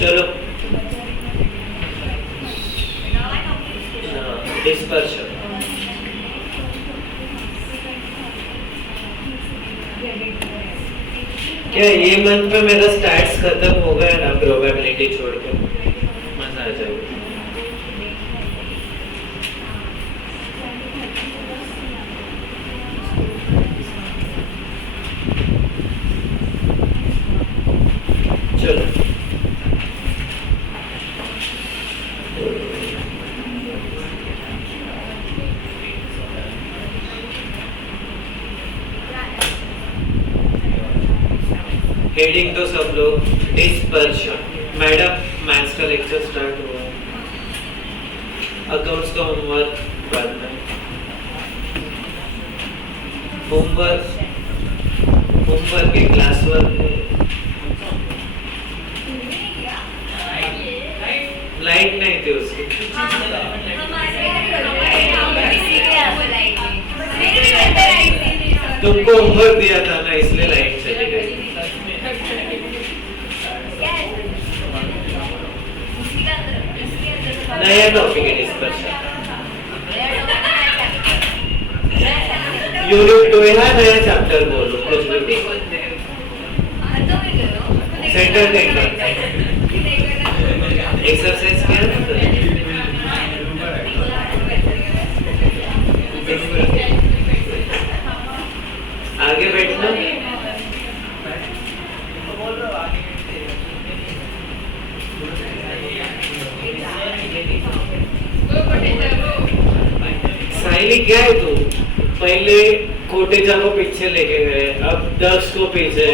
चलो डिस्पर्शन। क्या ये मंथ में मेरा स्टैट्स खत्म हो गया ना, प्रोबेबिलिटी छोड़ के मजा आ जाएगा। चलो हेडिंग तो सब लोग डिस्पर्शन। मैडम मैथ्स का लेक्चर स्टार्ट हुआ, अकाउंट्स का होमवर्क बाद में। होमवर्क के क्लास वर्क लाइट नहीं थी उसकी। तुमको होमवर्क दिया था ना, इसलिए लाइट चली गई। नया टॉपिक है डिस्कशन। यूनिट 2 है, नया चैप्टर बोलो कुछ भी। सेंटर देंगे एक्सरसाइज किया ना, आगे बैठना। साइली क्या है तू? पहले कोटेजा को पीछे लेके गए, अब दक्ष को पीछे।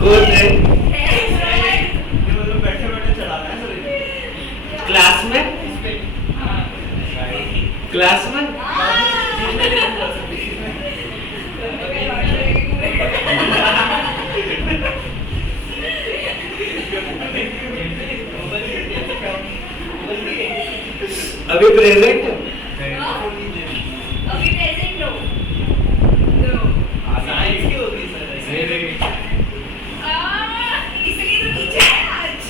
कौन है? क्लास में? क्लास में? अभी प्रेजेंट है? अभी प्रेजेंट लो। इसलिए तो नीचे है आज।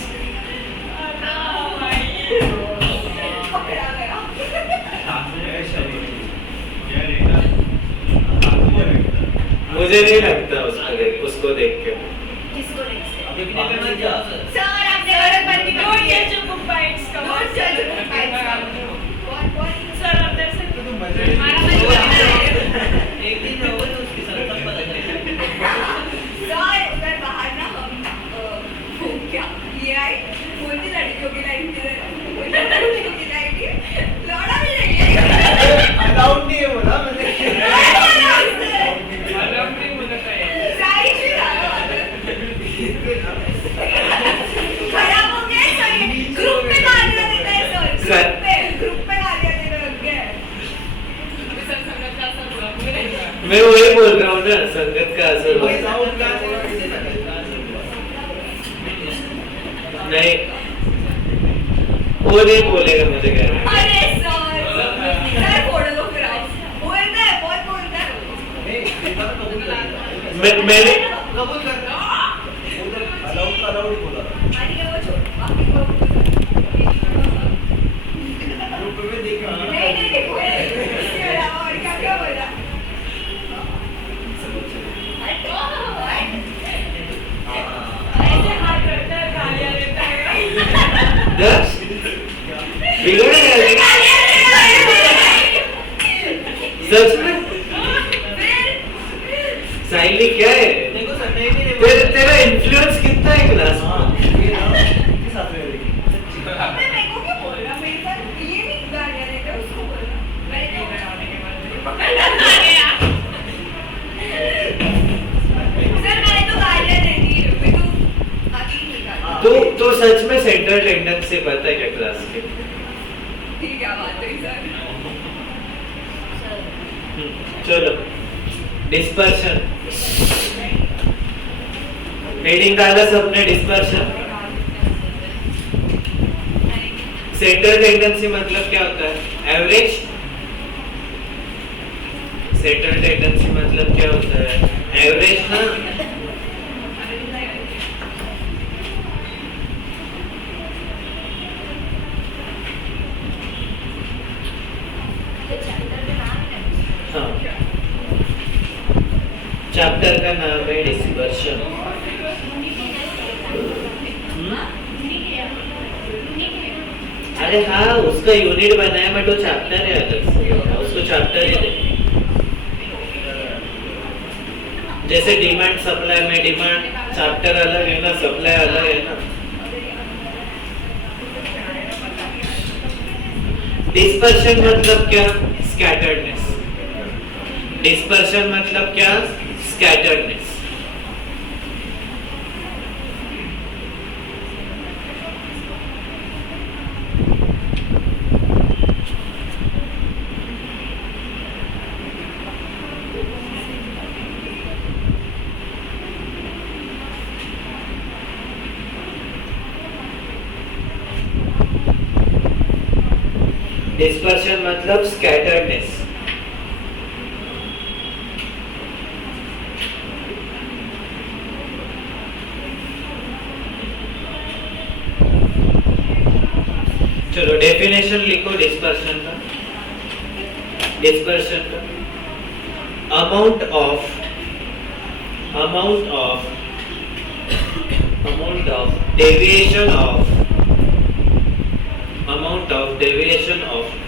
मुझे नहीं लगता उसको देख के। किसको देख के? सर आपने गलत बात की। डोंट जज book by its cover. Don't judge a book by its cover. What? Sir अंदर से हमारा मन एक दिन रहो तो उसकी सब पता चलेगा। सर उधर बाहर ना हम क्या ये आई बोलती लड़कियों की लाइन थी, लड़कियों की लाइन थी, लौड़ा भी नहीं है। अलाउड नहीं है बोला मैंने। अलाउड नहीं बोला था ये। सारी चीज खराब हो गया सर, ग्रुप पे गालियां देता है सर, ग्रुप पे गालियां देने लग गया है। सर संगत का असर हुआ। मैं वही बोल रहा हूँ ना, संगत का असर हुआ। नहीं, वो नहीं बोलेगा मुझे कह रहा। अरे सर फोड़ लो फिर आप। बोलता है, बहुत बोलता है। मैंने कबूल कर अलाउड बोला आदि का वो छोड़, बाकी को ग्रुप में देखा नहीं बोले। इसके अलावा और क्या बोला? ऐसे हाथ करता है, गालियां देता है। दस बिगड़ गया सच में। साइली क्या है? देखो सर नहीं नहीं तेरा इन्फ्लुएंस कितना है क्लास में? के साथ में आपने मेरे को क्या बोल रहा? मेरे साथ ये नहीं गालियां देता, उसको बोल रहा। मैंने क्या बोला? सच में सेंट्रल टेंडेंसी पता है क्या क्लास के? ठीक है, बात है सर। चलो डिस्पर्शन, हेडिंग डाला सबने डिस्पर्शन। सेंट्रल टेंडेंसी मतलब क्या होता है? एवरेज। सेंट्रल टेंडेंसी मतलब क्या होता है? एवरेज ना। हाँ, चैप्टर का नाम है डिस्पर्शन। अरे हाँ, उसका यूनिट बनाया मैं, तो चैप्टर है अलग से, उसको चैप्टर ही दे। जैसे डिमांड सप्लाई में डिमांड चैप्टर अलग है ना, सप्लाई अलग है ना। डिस्पर्शन मतलब क्या? स्कैटर्डनेस। डिस्पर्शन मतलब क्या? स्कैटर्डनेस। डिस्पर्शन मतलब स्कैटर्डनेस। चलो डेफिनेशन लिखो डिस्पर्शन का। डिस्पर्शन का amount of deviation of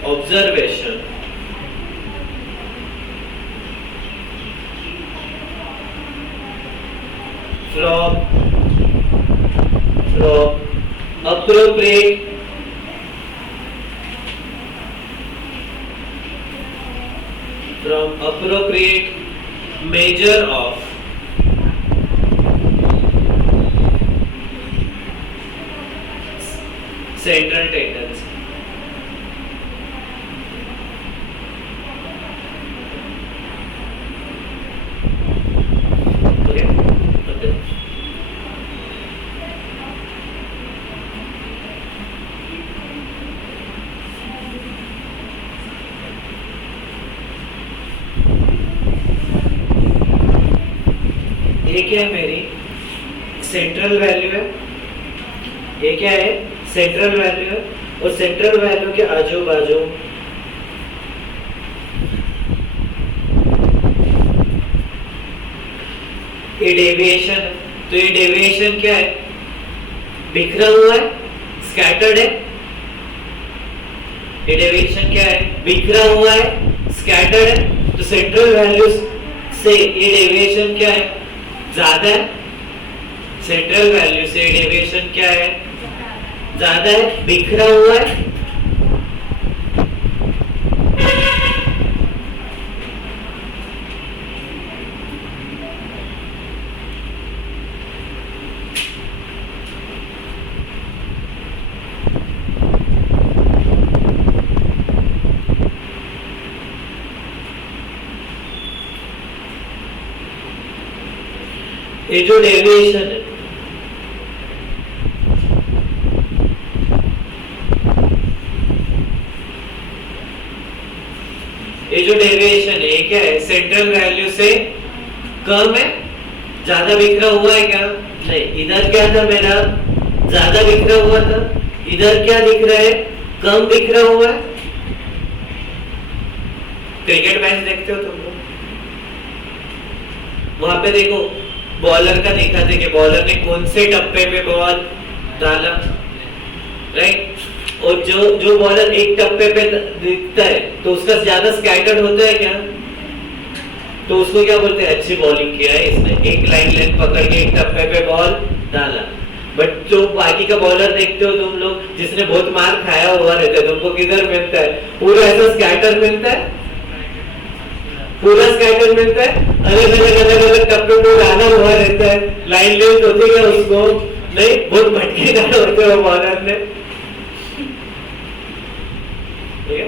observation from appropriate measure of central tendency. Okay? Okay. ये क्या है? मेरी सेंट्रल वैल्यू है। ये क्या है? सेंट्रल वैल्यू है। और सेंट्रल वैल्यू के आजू बाजू ये डेविएशन है। तो ये डेविएशन क्या है? बिखरा हुआ है, स्कैटर्ड है। ये डेविएशन क्या है? बिखरा हुआ है, स्कैटर्ड है। तो सेंट्रल वैल्यू से ये डेविएशन क्या है? ज्यादा है। सेंट्रल वैल्यू से डेविएशन क्या है? ज्यादा है, बिखरा हुआ है। ये जो डेविएशन है, ये जो डेविएशन है क्या है? सेंट्रल वैल्यू से कम है, ज्यादा बिखरा हुआ है क्या? नहीं। इधर क्या था मेरा? ज्यादा बिखरा हुआ था। इधर क्या दिख रहा है? कम बिखरा हुआ है। क्रिकेट मैच देखते हो तुम लोग? वहां पे देखो बॉलर का दिखाते कि बॉलर ने कौन से टप्पे पे बॉल डाला, राइट? और जो बॉलर एक टप्पे पे दिखता है तो उसका ज्यादा स्कैटर्ड होता है क्या? तो उसको क्या बोलते हैं? अच्छी बॉलिंग किया है इसने, एक लाइन लेंथ पकड़ के एक टप्पे पे बॉल डाला। बट जो बाकी का बॉलर देखते हो तुम लोग, जिसने बहुत मार खाया हुआ रहता है, तुमको किधर मिलता है? पूरा ऐसा स्कैटर मिलता है, पूरा स्कैटर मिलता है, अलग अलग टप्पे पे डाला हुआ रहता है। लाइन लेंथ होती है उसको नहीं, बहुत भटकेदार होते हो बॉलर ने, ठीक है।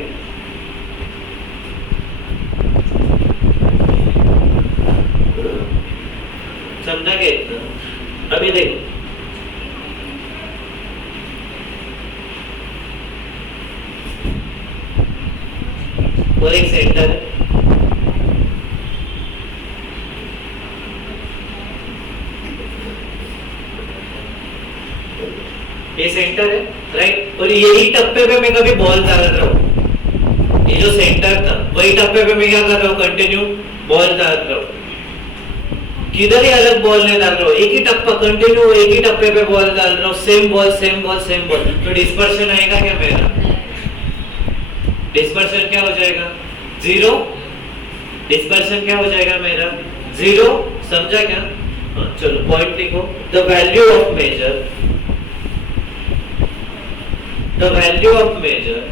समझा के इतना? अभी देखो, और एक सेंटर है, ये सेंटर है, राइट। और यही टप्पे पे मैं कभी बॉल डाल रहा हूँ, ये जो सेंटर था वही टप्पे पे मैं क्या कर रहा हूँ, कंटिन्यू बॉल डाल रहा हूँ, किधर ही अलग बॉल नहीं डाल रहा हूँ, एक ही टप्पा कंटिन्यू, एक ही टप्पे पे बॉल डाल रहा हूँ, same ball same ball same ball. तो डिस्पर्शन आएगा क्या मेरा? डिस्पर्शन क्या हो जाएगा? जीरो। डिस्पर्शन क्या हो जाएगा मेरा? जीरो। समझा क्या? हाँ, चलो पॉइंट लिखो। The value of measure, the value of measure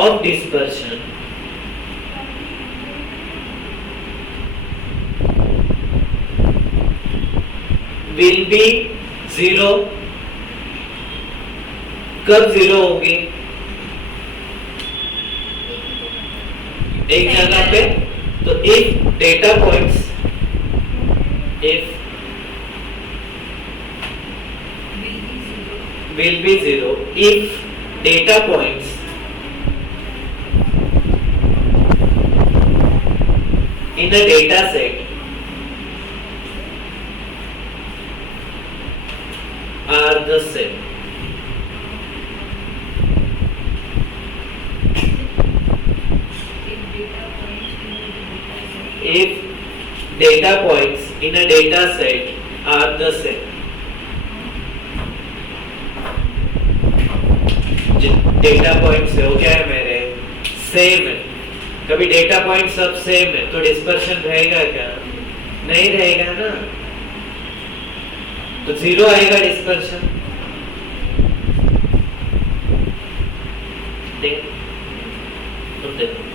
of dispersion will be zero। कब जीरो होगी? एक जगह पे, तो if data points, if will be zero if data points in a data set are the same। If data points in a data set are the same, data points हो क्या है मेरे? सेम है। कभी डेटा पॉइंट सब same है तो dispersion रहेगा क्या? नहीं रहेगा ना, तो जीरो आएगा डिस्पर्शन। ठीक, तुम देखो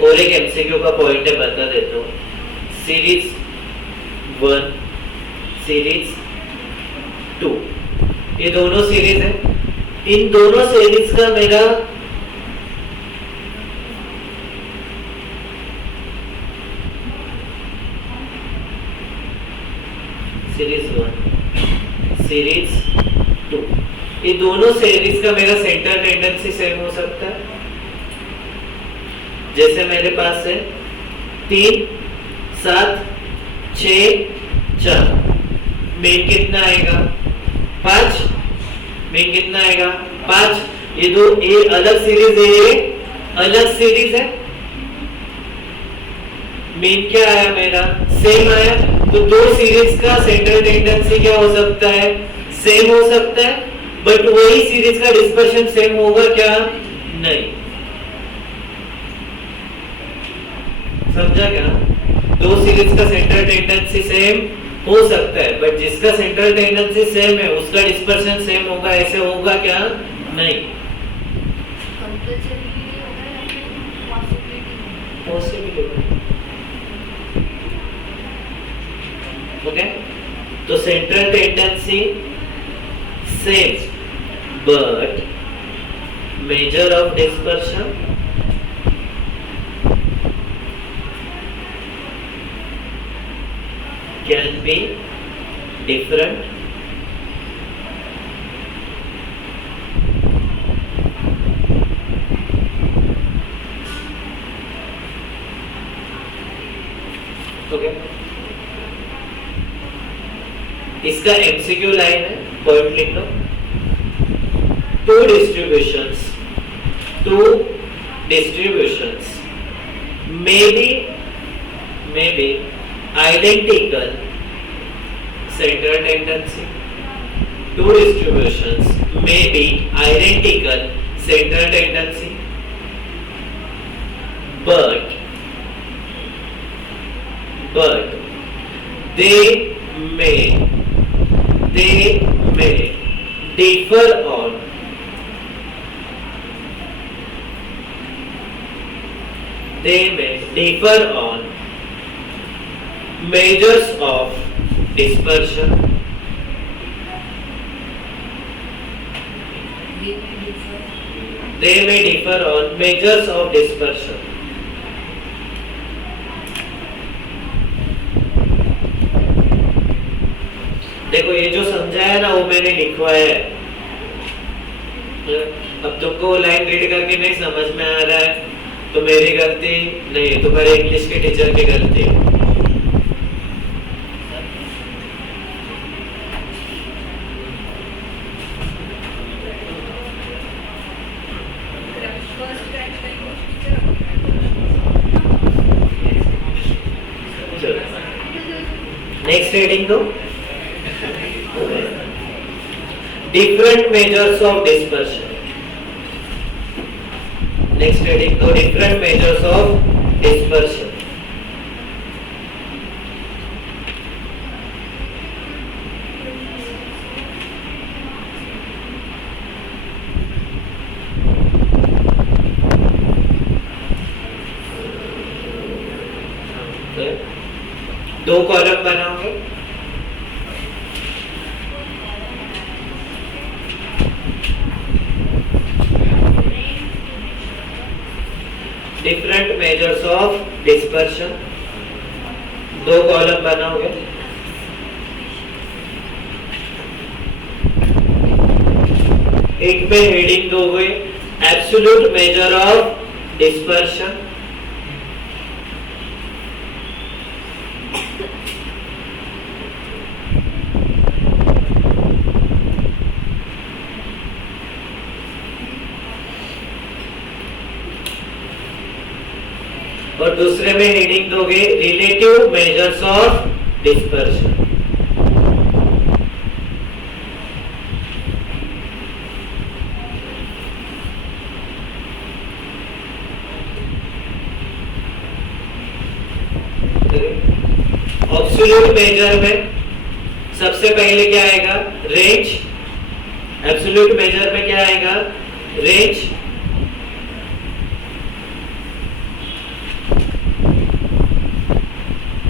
और एक एमसीक्यू का पॉइंट है, बता देता हूँ। सीरीज 1, सीरीज 2, ये दोनों सीरीज है। इन दोनों सीरीज का मेरा सीरीज 1, सीरीज 2, ये दोनों सीरीज का मेरा सेंटर टेंडेंसी सेम हो सकता है। जैसे मेरे पास है 3, 7, 6, 4, मेन कितना आएगा? 5। मेन कितना आएगा? 5। ये दो, ये अलग सीरीज है, ये अलग सीरीज है। मेन क्या आया मेरा? सेम आया। तो दो सीरीज का सेंटर टेंडेंसी क्या हो सकता है? सेम हो सकता है, बट वही सीरीज का डिस्पर्शन सेम होगा क्या? नहीं। समझा क्या? दो सीरीज का सेंटर टेंडेंसी सेम हो सकता है, बट जिसका सेंटर टेंडेंसी सेम है उसका डिस्पर्शन सेम होगा, ऐसे होगा क्या? नहीं। ओके, तो centre tendency same, but major of dispersion can be different okay। इसका एमसीक्यू लाइन है, पॉइंट लिख लो। two distributions may be identical center tendency। Two distributions may be identical center tendency, but they may differ on measures of dispersion. They may differ on measures of dispersion. देखो ये जो समझाया ना वो मैंने लिखवाया है। अब तुमको लाइन रीड करके नहीं समझ में आ रहा है तो मेरी गलती नहीं, तुम्हारे इंग्लिश के टीचर की गलती है। फर्स्ट टाइम काही गोष्टीचं नेक्स्ट रीडिंग दो। Different measures of dispersion. Next reading दो, different measures of dispersion. दो कॉलम बनाओगे। डिफरेंट मेजर्स ऑफ डिस्पर्शन, दो कॉलम बनाओगे। एक में हेडिंग दोगे एब्सोल्यूट मेजर ऑफ डिस्पर्शन, और दूसरे में हेडिंग दोगे relative measures of dispersion. Absolute major में सबसे पहले क्या आएगा? रेंज। एब्सोल्यूट मेजर में क्या आएगा? रेंज।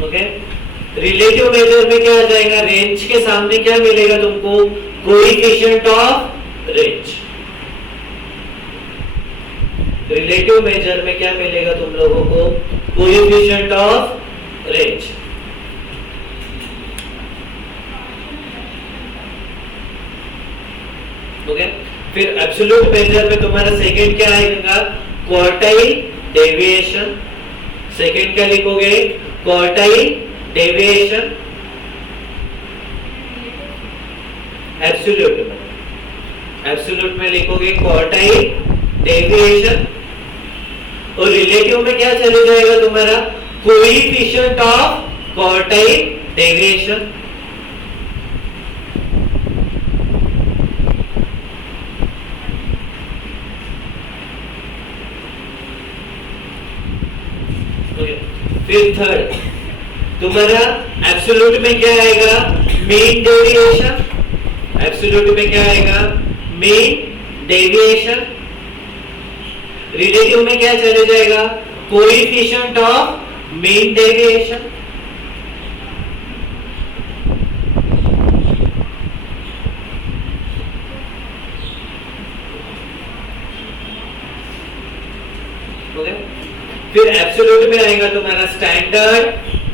ओके, रिलेटिव मेजर में क्या आ जाएगा? रेंज के सामने क्या मिलेगा तुमको? Coefficient of range. Relative major में क्या मिलेगा तुम लोगों को? Coefficient of range. ओके, फिर एब्सोल्यूट मेजर में तुम्हारा सेकंड क्या आएगा? Quartile deviation. सेकंड क्या लिखोगे? Quartile deviation. एब्सोल्यूट में लिखोगे क्वार्टाइल डेविएशन, और रिलेटिव में क्या चले जाएगा तुम्हारा? Coefficient of quartile deviation. फिर थर्ड तुम्हारा एब्सोल्यूट में क्या आएगा? Mean deviation. एब्सोल्यूट में क्या आएगा? Mean deviation. रिलेटिव में क्या चले जाएगा? Coefficient of mean deviation. Okay, फिर एब्सोल्यूट में आएगा तुम्हारा स्टैंडर्ड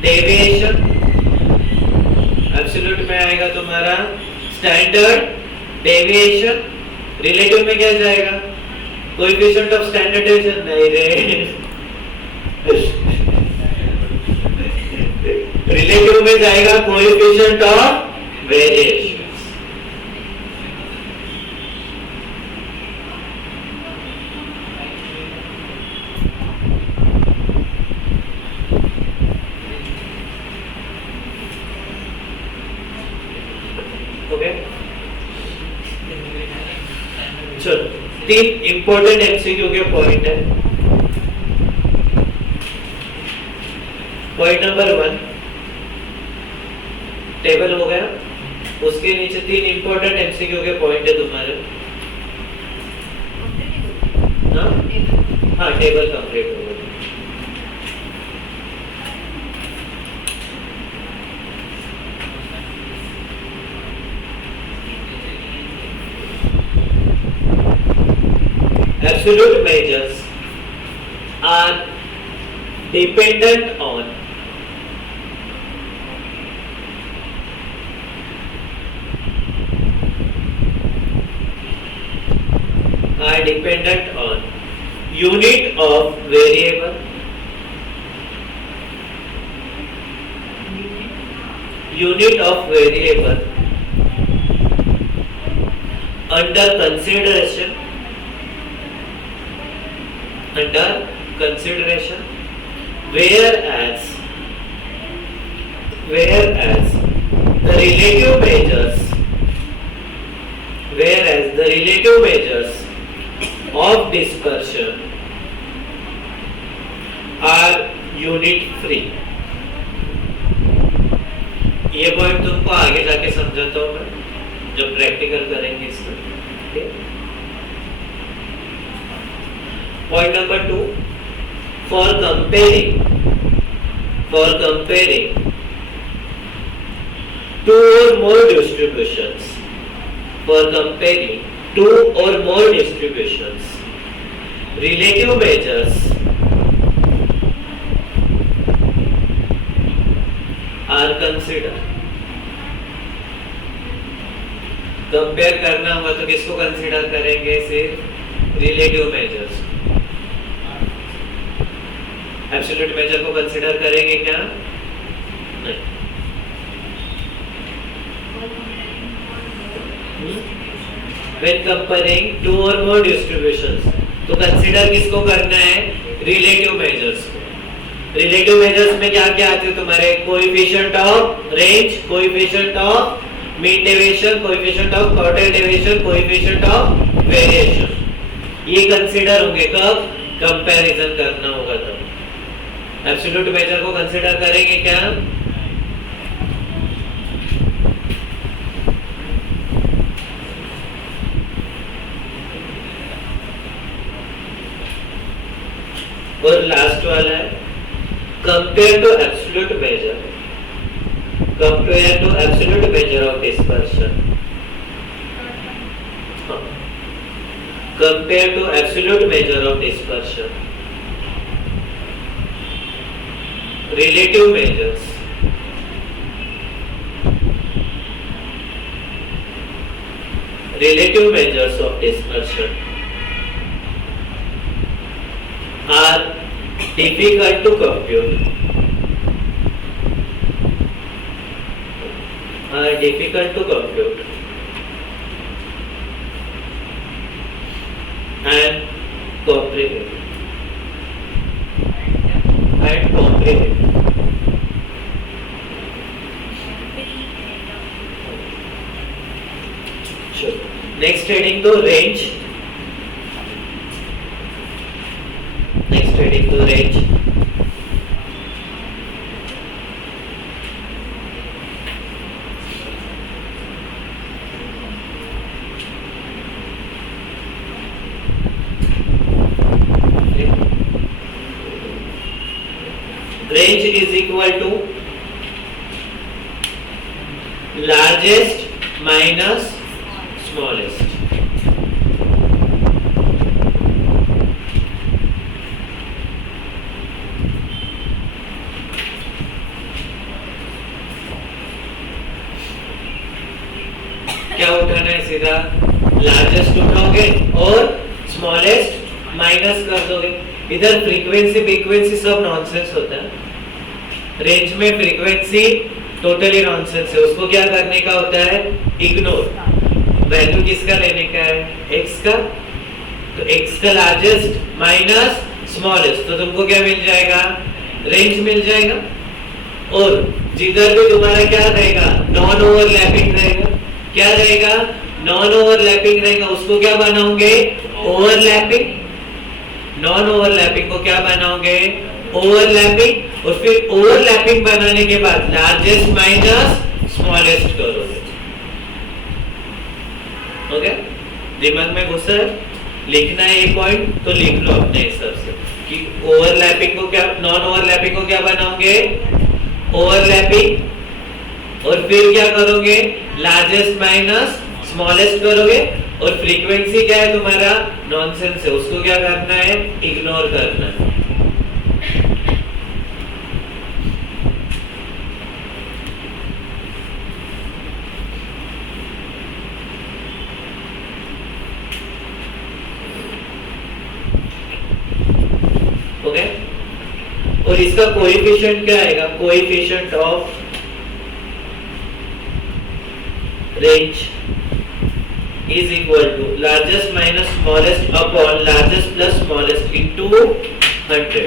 डेविएशन। एब्सोल्यूट में आएगा तुम्हारा स्टैंडर्ड डेविएशन। रिलेटिव में क्या जाएगा? कोएफिशिएंट ऑफ स्टैंडर्ड डेविएशन नहीं रे। रिलेटिव में जाएगा कोएफिशिएंट ऑफ वेरिएशन। चलो, तीन इंपॉर्टेंट एमसीक्यू के पॉइंट है। पॉइंट नंबर 1 टेबल हो गया। उसके नीचे 3 इंपॉर्टेंट एमसीक्यू के पॉइंट है तुम्हारे। हाँ हाँ, टेबल कंप्लीट हो गया। Absolute measures are dependent on unit of variable, unit of variable under consideration, whereas the relative measures of dispersion are unit free। ये पॉइंट तुमको आगे जाके समझाता हूँ मैं जब प्रैक्टिकल करेंगे इसको। Point number 2, for comparing two or more distributions, relative measures are considered। Compare करना होगा तो किसको कंसीडर करेंगे? सिर्फ रिलेटिव मेजर्स। एब्सोल्यूट मेजर को कंसीडर करेंगे क्या? नहीं। When comparing two or more distributions, तो कंसीडर किसको करना है? रिलेटिव मेजर्स को। रिलेटिव मेजर्स में क्या क्या आते हैं तुम्हारे? Coefficient of range, coefficient of mean deviation, coefficient of quartile deviation, coefficient of variation. ये कंसीडर होंगे कब? कंपैरिजन करना होगा तब। एब्सोल्यूट मेजर को कंसीडर करेंगे क्या? और लास्ट वाला है compare to absolute measure of dispersion. Compare to absolute measure of dispersion, relative measures of dispersion are difficult to compute, and comprehend। Sure। Next heading तो range. Range is equal to largest minus smallest। क्या उठाना है? सीधा largest उठाओगे और smallest minus कर दोगे। इधर frequency सब नॉनसेंस होता है। रेंज में फ्रीक्वेंसी टोटली नॉनसेंस है, उसको क्या करने का होता है? इग्नोर। वैल्यू किसका लेने का है? x का। तो x का लार्जेस्ट माइनस स्मॉलेस्ट, तो तुमको क्या मिल जाएगा? रेंज मिल जाएगा। और जिधर भी तुम्हारा क्या रहेगा? नॉन ओवरलैपिंग रहेगा। क्या रहेगा? नॉन ओवरलैपिंग रहेगा। उसको क्या बनाओगे? ओवरलैपिंग। नॉन ओवरलैपिंग को क्या बनाओगे? ओवरलैपिंग। और फिर ओवरलैपिंग बनाने के बाद लार्जेस्ट माइनस स्मॉलेस्ट करोगे। ओके, दिमाग में घुसा है, लिखना है ये पॉइंट तो लिख लो अपने हिसाब से कि ओवरलैपिंग को क्या, नॉन ओवरलैपिंग को क्या बनाओगे, ओवरलैपिंग, और फिर क्या करोगे, लार्जेस्ट माइनस स्मॉलेस्ट करोगे, और फ्रीक्वेंसी क्या है तुम्हारा, नॉनसेंस है, उसको क्या करना है, इग्नोर करना है। ओके, और इसका कोएफिशिएंट क्या आएगा, coefficient of range is equal to largest minus smallest upon largest plus smallest into 100.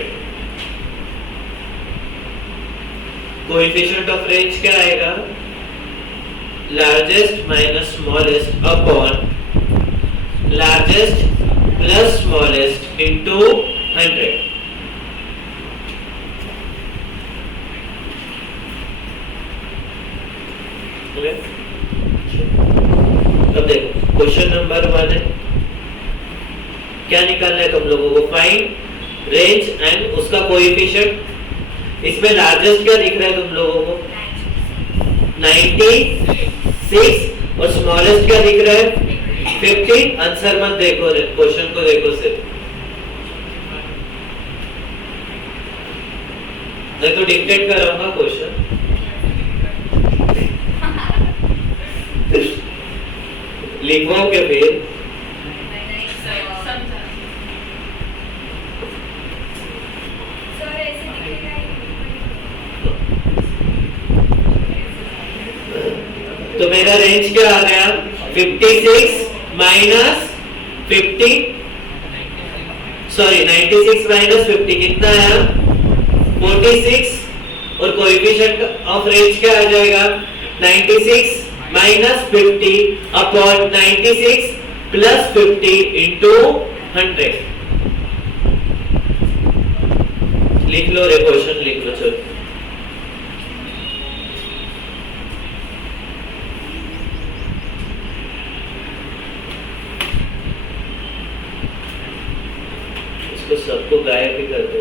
Coefficient of range क्या आएगा, largest minus smallest upon largest plus smallest into 100. Okay, अब देखो क्वेश्चन नंबर 1 है, क्या निकालना है तुम लोगों को, फाइंड रेंज एंड उसका कोएफिशिएंट। इसमें लार्जेस्ट क्या दिख रहा है तुम लोगों को, 96, और स्मॉलेस्ट क्या दिख रहा है, 50। आंसर मत देखो, क्वेश्चन को देखो सिर्फ, मैं तो डिक्टेट कराऊंगा क्वेश्चन। लिखवाओ क्या फिर, तो मेरा रेंज क्या आ गया, 56 माइनस 50, सॉरी 96 माइनस 50 कितना आया, 46, और कोएफिशिएंट ऑफ रेंज क्या आ जाएगा, 96 माइनस 50 अपॉन 96 प्लस 50 इंटू 100। लिख लो रे, क्वेश्चन लिख लो, चलो। इसको सबको गायब भी कर दो।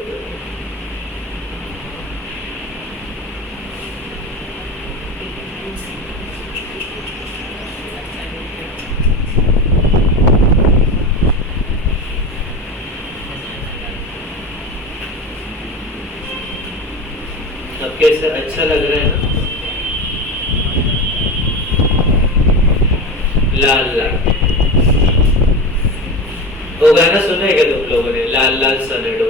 अब कैसे अच्छा लग रहा है ना, लाल लाल, वो गाना सुना है क्या तुम लोगों ने, लाल लाल सनेडो,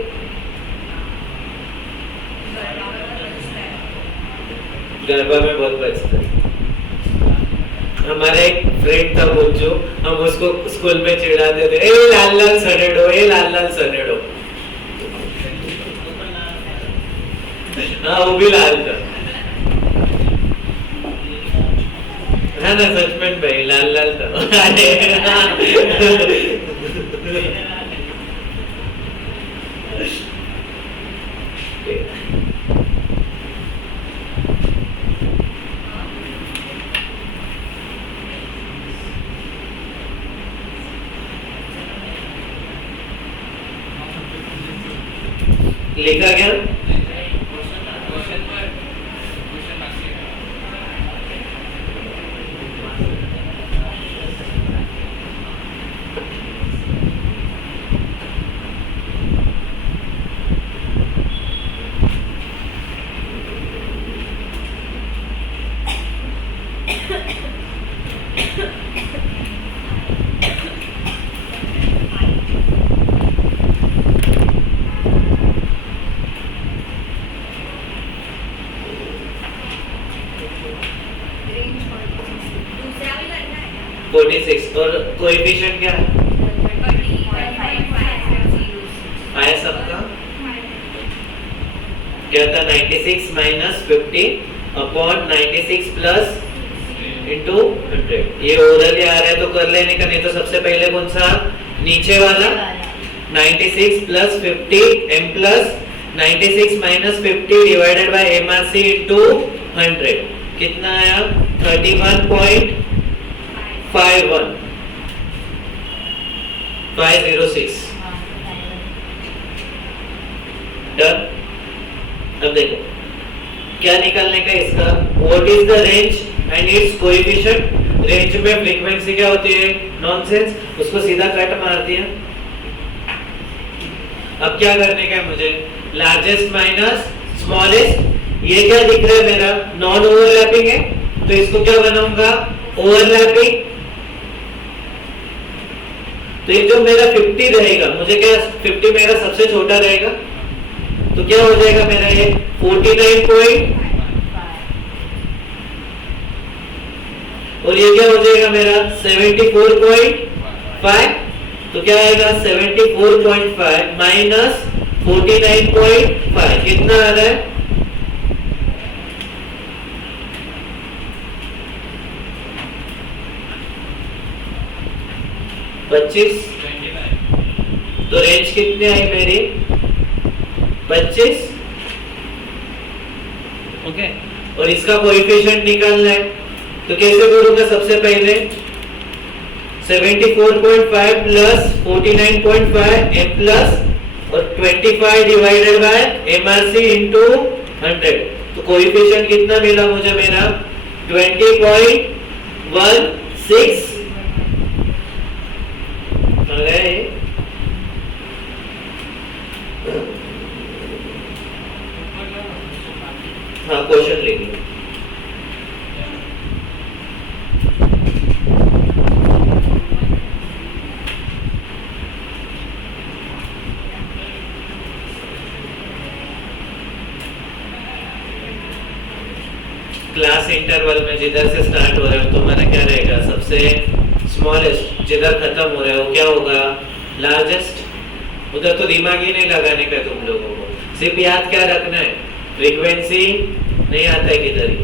गरबा में बहुत बजता है। हमारा एक फ्रेंड था वो, जो हम उसको स्कूल में चिढ़ाते थे, ए लाल लाल सनेडो, ए लाल लाल सनेडो। हाँ, वो भी लाल था, है ना, सचमेंट भाई लाल लाल था। लिखा क्या, दूसरा भी करना है, 46, और कोएफिशिएंट क्या है, आया सबका, क्या था, 96 माइनस 50 अपॉन 96 प्लस इंटू 100। ये ओरली आ रहा है तो कर लेने का, नहीं तो सबसे पहले कौन सा, नीचे वाला 96 plus 50 m plus 96 minus 50 divided by MRC into 100, कितना आया, 31.51। 506 डन। अब देखो क्या निकालने का इसका, what is the range and it's coefficient. Range में फ्रीक्वेंसी क्या होती है, नॉनसेंस, उसको सीधा कट मार दिया। अब क्या करने का है मुझे, लार्जेस्ट माइनस स्मॉलेस्ट। ये क्या दिख रहा है मेरा, नॉन ओवरलैपिंग है, तो इसको क्या बनाऊंगा, ओवरलैपिंग। तो ये जो मेरा 50 रहेगा, मुझे क्या 50 मेरा सबसे छोटा रहेगा, तो क्या हो जाएगा मेरा ये 49 और ये क्या हो जाएगा मेरा 74.5। तो क्या आएगा 74.5 माइनस 49.5 कितना आ रहा है, 25। तो रेंज कितनी आई मेरी 25। ओके, और इसका कोएफिशिएंट निकालना है, तो कैसे करूंगा, सबसे पहले 74.5 प्लस 49.5 m प्लस और 25 डिवाइडेड बाय MRC इंटू 100। तो कोएफिशिएंट कितना मिला मुझे मेरा 20.16 आ गया ये। हाँ, क्वेश्चन लिख लो। क्लास इंटरवल में जिधर से स्टार्ट हो रहा है तुम्हारा क्या रहेगा, सबसे स्मॉलेस्ट जिधर खत्म हो रहा है वो क्या होगा, लार्जेस्ट। उधर तो दिमाग ही नहीं लगाने का तुम लोगों को, सिर्फ याद क्या रखना है, फ्रीक्वेंसी नहीं आता है किधर ही।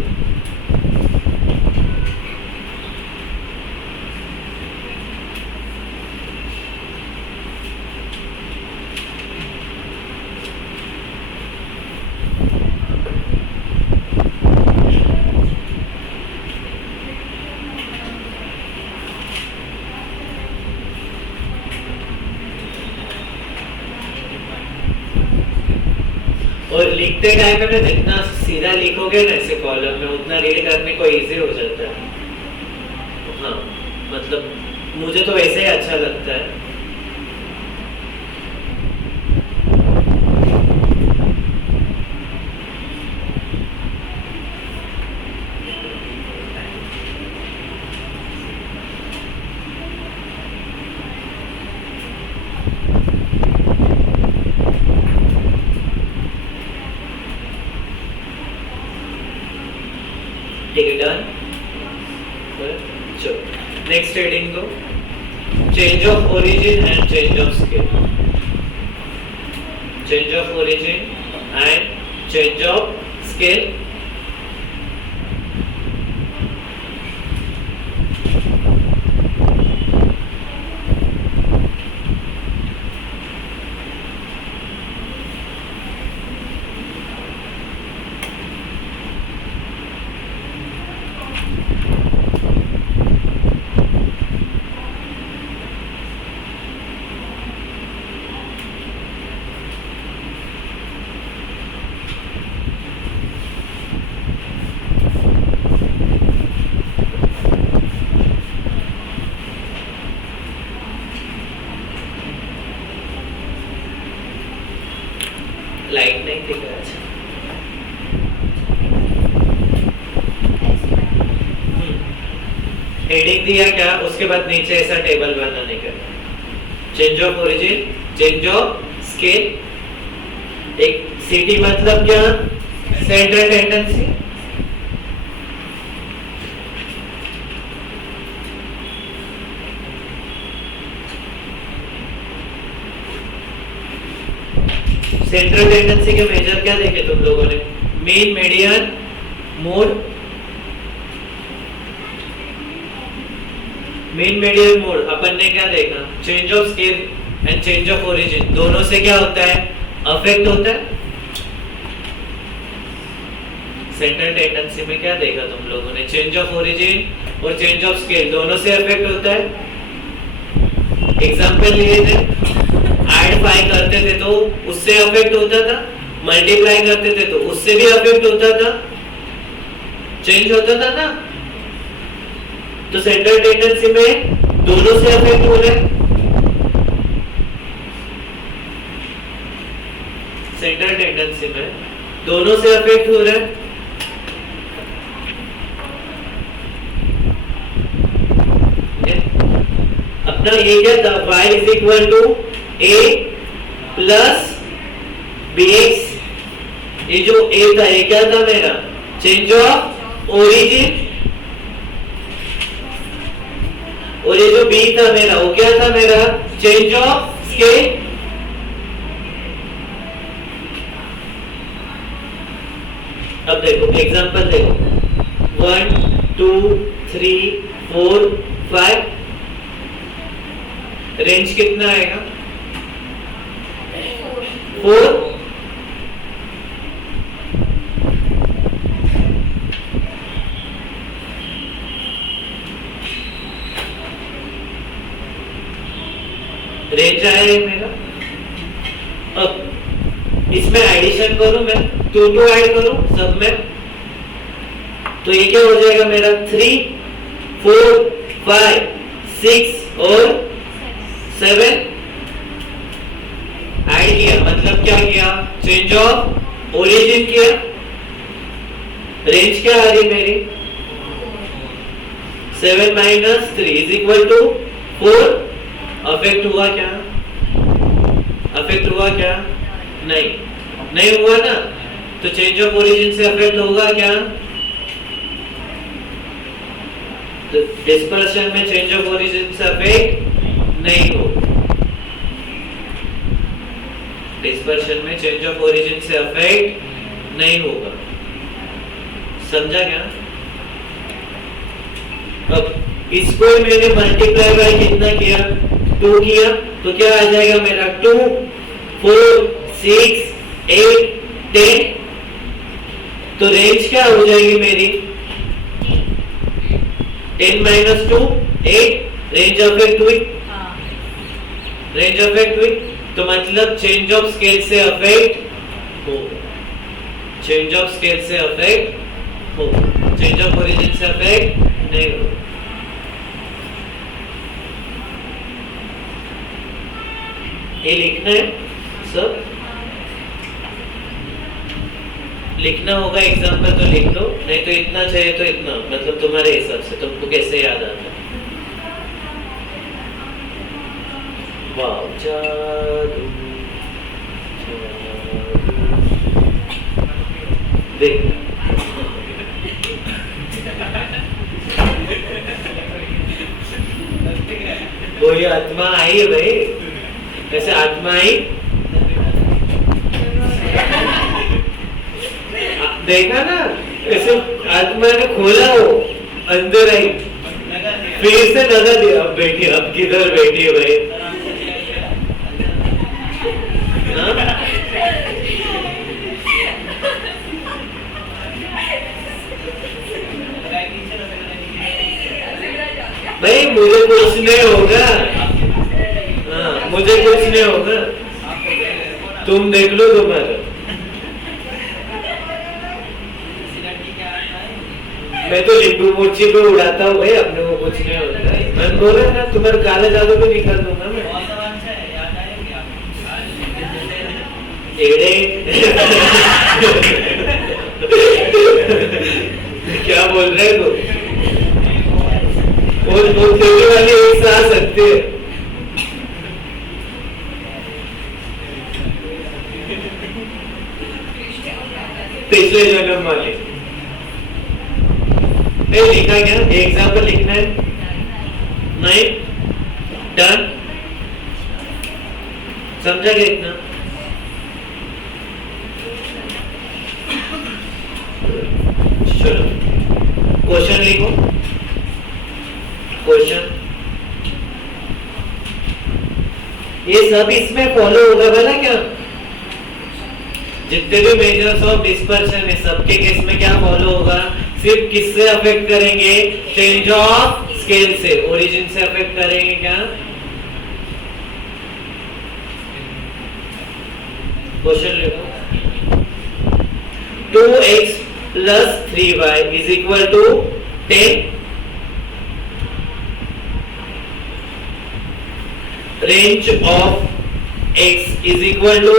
और लिखते टाइम में जितना सीधा लिखोगे ना ऐसे कॉलम में, उतना रीड करने को इजी हो जाता है। हाँ, मतलब मुझे तो वैसे ही अच्छा लगता है। ठीक है, डन। चलो नेक्स्ट हेडिंग दो, change of origin and change of scale. Change of origin and change of scale. Light नहीं दिख रहा है। हेडिंग दिया क्या, उसके बाद नीचे ऐसा टेबल बनाने का, change of origin, change of scale. एक सिटी मतलब क्या, सेंट्रल टेंडेंसी। सेंट्रल टेंडेंसी के मेजर क्या देखे तुम लोगों ने, mean, median, mode. Mean, median, mode अपन ने क्या देखा, change of scale and change of origin दोनों से क्या होता है, अफेक्ट होता है। सेंट्रल टेंडेंसी में क्या देखा तुम लोगों ने, चेंज ऑफ ओरिजिन और चेंज ऑफ स्केल दोनों से अफेक्ट होता है। एग्जाम्पल लिए थे, ऐड 5 करते थे तो उससे अफेक्ट होता था, मल्टीप्लाई करते थे तो उससे भी अफेक्ट होता था, चेंज होता था ना। तो सेंट्रल टेंडेंसी में दोनों से अफेक्ट हो रहे, सेंट्रल टेंडेंसी में दोनों से अफेक्ट हो रहे। अपना ये क्या था, y is equal to a plus bx, ये जो a था ये क्या था मेरा, चेंज ऑफ ओरिजिन, और ये जो b था मेरा वो क्या था मेरा, चेंज ऑफ स्केल। अब देखो एग्जांपल देखो, 1 2 3 4 5, रेंज कितना आएगा, 4। रेंज आया मेरा। अब इसमें एडिशन करूं मैं, 2 2 ऐड करूं सब में, तो ये क्या हो जाएगा मेरा, 3 4 5 6 और 7 ऐड किया, मतलब क्या किया, चेंज ऑफ ओरिजिन किया। रेंज क्या आ रही मेरी, 7 minus 3 is equal to 4। Affect हुआ क्या, अफेक्ट हुआ क्या, नहीं, नहीं हुआ ना। तो चेंज ऑफ ओरिजिन से अफेक्ट होगा क्या, तो डिस्पर्शन में चेंज ऑफ ओरिजिन से अफेक्ट नहीं होगा, डिस्पर्शन में चेंज ऑफ ओरिजिन से अफेक्ट नहीं होगा, समझा क्या। अब इसको मैंने मल्टीप्लाई बाय कितना किया, 2 किया, तो क्या आ जाएगा मेरा, 2 4 6 8 10। तो रेंज क्या हो जाएगी मेरी, 10 माइनस 2 8, रेंज अफेक्ट हुई, रेंज अफेक्ट हुई, तो मतलब चेंज ऑफ स्केल से अफेक्ट हो, चेंज ऑफ स्केल से अफेक्ट हो, चेंज ऑफ ओरिजिन से अफेक्ट नहीं हो। ये लिखना है सब, लिखना होगा एग्जाम्पल तो लिख लो, नहीं तो इतना चाहिए तो इतना, मतलब तुम्हारे हिसाब से तुमको कैसे याद आता है। वाह जादू, देख कोई आत्मा आई है भाई, ऐसे आत्मा आई, देखा ना ऐसे आत्मा ने खोला, वो अंदर आई, फिर से नजर दिया, अब बैठी, अब किधर बैठी है भाई, भाई मुझे कुछ नहीं होगा, हाँ मुझे कुछ नहीं होगा, तुम देख लो तुम्हारा, मैं तो लिंबू मिर्ची पे उड़ाता हूँ भाई, अपने को कुछ नहीं होता है। मैं बोल रहा ना तुम्हारे काले जादू को निकाल दूंगा मैं, क्या बोल रहे हो, वो देने वाली एक से आ सकती है, पिछले जन्म वाले लिखा क्या, एग्जाम्पल लिखना है, नहीं डन, समझा क्या इतना। चलो क्वेश्चन लिखो, क्वेश्चन ये सब इसमें फॉलो होगा भला क्या, जितने भी मेजर्स ऑफ डिस्पर्शन है सबके केस में क्या फॉलो होगा, सिर्फ किससे अफेक्ट करेंगे, चेंज ऑफ स्केल से, ओरिजिन से अफेक्ट करेंगे क्या, क्वेश्चन लिखो 2x plus 3y is equal to 10. Range of x is equal to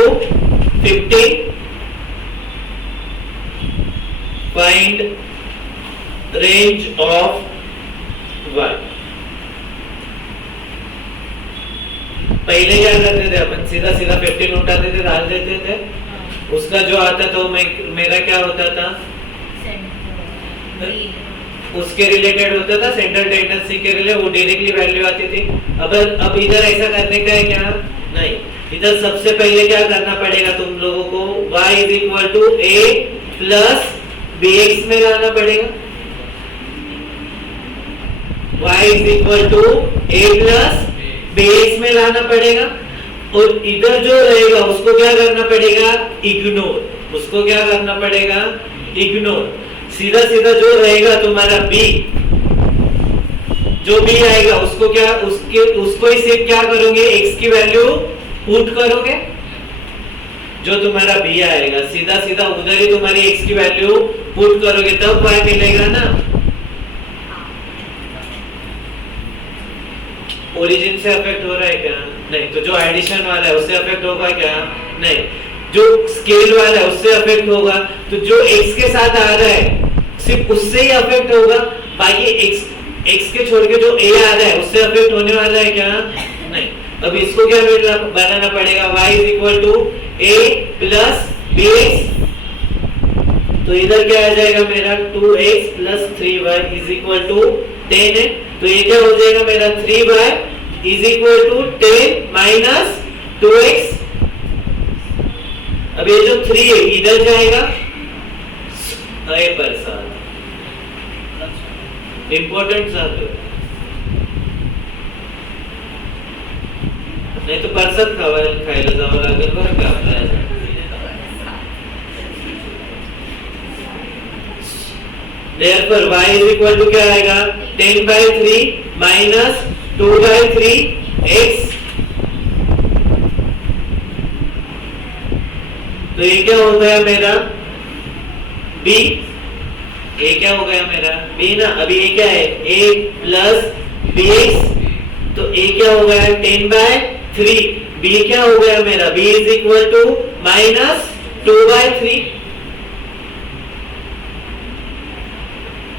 15. Find range of y. पहले क्या करते थे अपन, सीधा सीधा 15 उठाते थे, डाल देते थे, उसका जो आता तो मेरा क्या होता था, उसके रिलेटेड होता था, सेंट्रल टेंडेंसी के रिलेटेड, वो डायरेक्टली वैल्यू आती थी। अब इधर ऐसा करने का है क्या? नहीं, इधर सबसे पहले क्या करना पड़ेगा तुम लोगों को, y is equal to a plus bx में लाना पड़ेगा। y is equal to a plus bx में लाना पड़ेगा, और इधर जो रहेगा उसको क्या करना पड़ेगा, इग्नोर। उसको क्या करना पड़ेगा, इग्नोर। सीधा सीधा जो रहेगा तुम्हारा b, जो b आएगा उसको क्या, उसको ही सिर्फ क्या करोगे, x की वैल्यू पुट करोगे, जो तुम्हारा b आएगा सीधा सीधा उधर ही तुम्हारी x की वैल्यू पुट करोगे, तब y मिलेगा ना। ओरिजिन से अफेक्ट हो रहा है क्या? नहीं। तो जो एडिशन वाला है उससे अफेक्ट होगा क्या? नहीं। जो स्केल वाला है उससे अफेक्ट होगा, तो जो x के साथ आ रहा है सिर्फ उससे ही अफेक्ट होगा, बाकी x के छोड़ के जो a आ रहा है उससे अफेक्ट होने वाला है क्या? नहीं। अब इसको क्या बनाना पड़ेगा, y is equal to a plus bx, तो इधर क्या आ जाएगा मेरा 2x plus 3y is equal to 10 है, तो ये क्या हो जाएगा मेरा 3y is equal to 10 minus 2x। अब ये जो 3 है इधर जाएगा, अरे परसाद इम्पोर्टेंट साथ नाही तर परसाद खायला जावं लागेल बरं का आपल्याला। Therefore y is equal to क्या आएगा, 10/3 minus 2/3 x। तो ये क्या हो गया मेरा b, ये क्या हो गया मेरा b ना। अभी ये क्या है, a प्लस bx, तो a क्या हो गया 10/3, b क्या हो गया मेरा, b is equal to minus 2/3।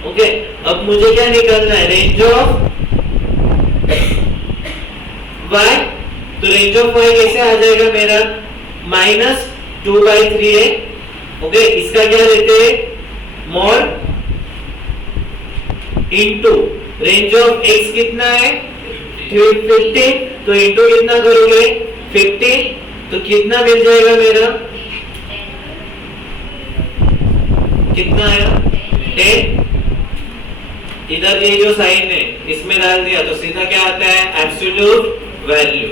Okay, अब मुझे क्या निकालना है, रेंज ऑफ y। तो रेंज ऑफ y कैसे आ जाएगा मेरा, माइनस 2/3 है। ओके, इसका क्या लेते हैं, mod into range of x कितना है 15, तो इनटू कितना करोगे 15, तो कितना मिल जाएगा मेरा, कितना आया 10। इधर ये जो साइन है इसमें डाल दिया तो सीधा क्या आता है, एब्सोल्यूट वैल्यू।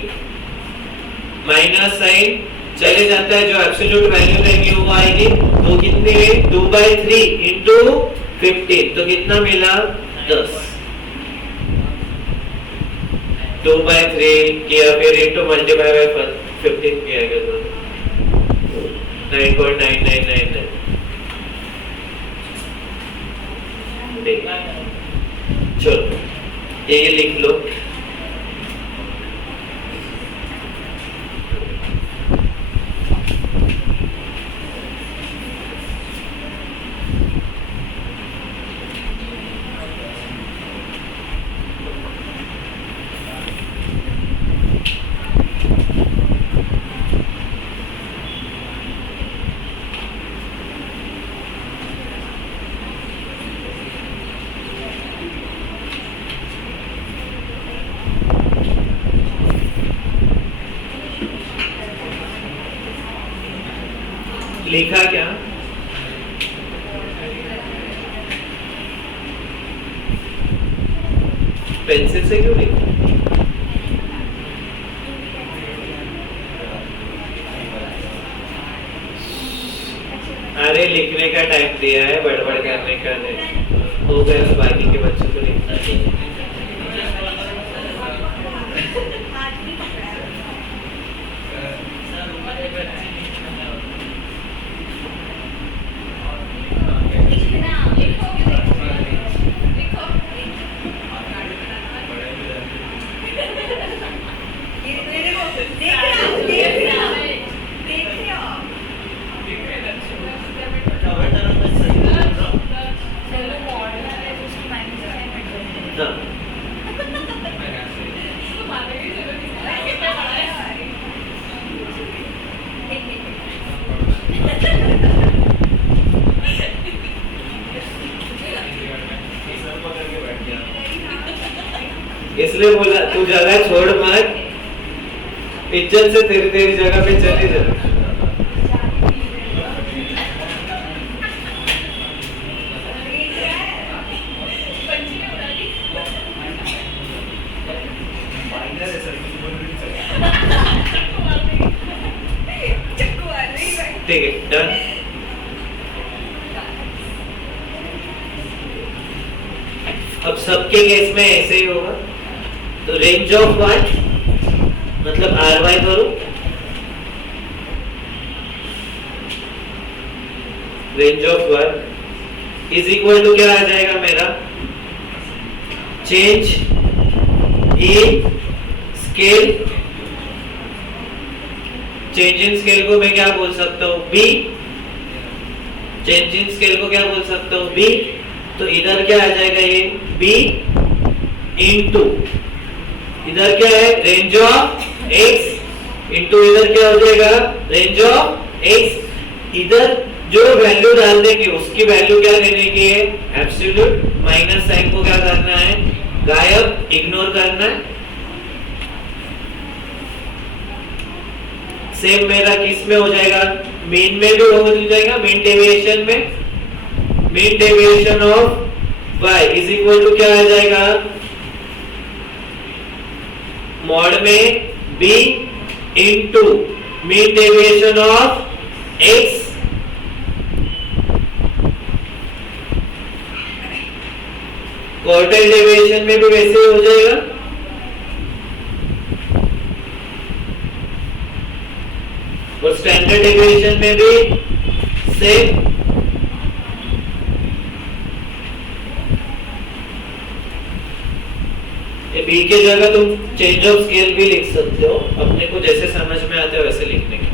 माइनस साइन चले जाता है, जो एब्सोल्यूट वैल्यू रहेगी वो आएगी, तो कितनी है 2/3 इंटू 15, तो कितना मिला 10। 2/3 किया, फिर इंटू मल्टीप्लाई बाय 15 किया गया, तो 9.9999। चलो ये लिख लो। लिखा क्या, पेंसिल से क्यों लिखा, अरे लिखने का टाइम दिया है, बड़बड़ करने का नहीं। हो गया तो बाकी के बच्चों को लिखना चाहिए। हाँ इसको मारने की जरूरत नहीं है कितना बड़ा है इसलिए बोला तू जगह छोड़ मत, इज्जत से तेरी तेरी जगह पे चली जा। पंची ने उड़ा दी चक्कू मार रही है। ठीक है डन। अब सबके केस में ऐसे ही होगा, तो रेंज ऑफ y मतलब ry करो, range of y is equal to क्या आ जाएगा मेरा, change in scale, change in scale को मैं क्या बोल सकता हूँ b, चेंज इन स्केल को क्या बोल सकता हूँ b, तो इधर क्या आ जाएगा ये b इंटू इधर क्या है रेंज ऑफ x इंटू इधर क्या हो जाएगा रेंज ऑफ x, इधर जो वैल्यू डाल देंगे उसकी वैल्यू क्या लेने की है एब्सोल्यूट, माइनस साइन को क्या करना है गायब, इग्नोर करना है। सेम मेरा किस में हो जाएगा, मीन में भी हो जाएगा, मीन डेविएशन में, mean deviation of y is equal to क्या आ जाएगा मॉड में b into mean deviation of x, quartile deviation में भी वैसे ही हो जाएगा, और स्टैंडर्ड डेविएशन में भी सेम। b के जगह तुम चेंज ऑफ स्केल भी लिख सकते हो, अपने को जैसे समझ में आता है वैसे लिखने के।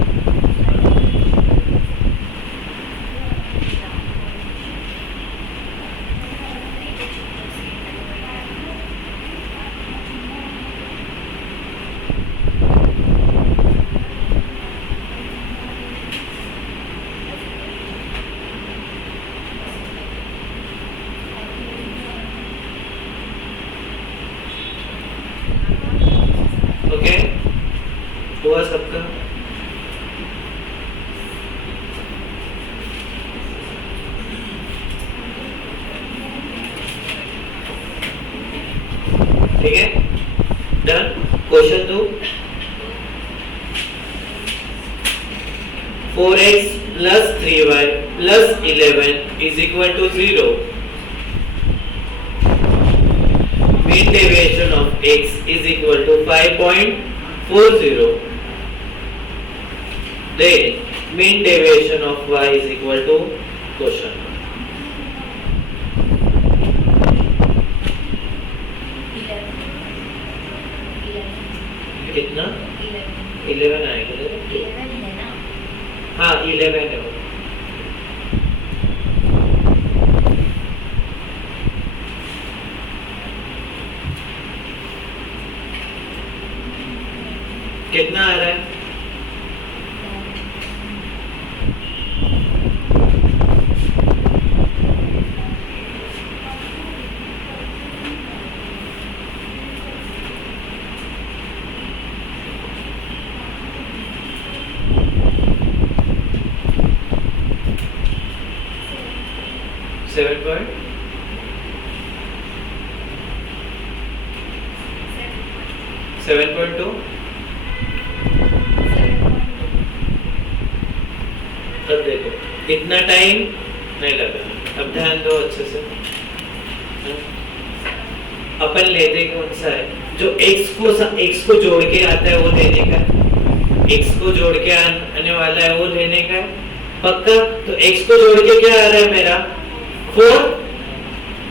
ओके हुआ सबका, ठीक है done. Question 2, 4x plus 3y plus 11 is equal to 0. Mean deviation of x is equal to 5.40. Then mean deviation of y is equal to question mark. कितना 11 आएगा, हाँ 11 है वो। कितना आ रहा है, सेवन पॉइंट टू। अब देखो इतना टाइम नहीं लगा, अब ध्यान दो अच्छे से। अपन लेते कौन सा है, जो x को जोड़ के आता है वो लेने का, x को जोड़ के आने वाला है वो लेने का पक्का। तो x को जोड़ के क्या आ रहा है मेरा 4,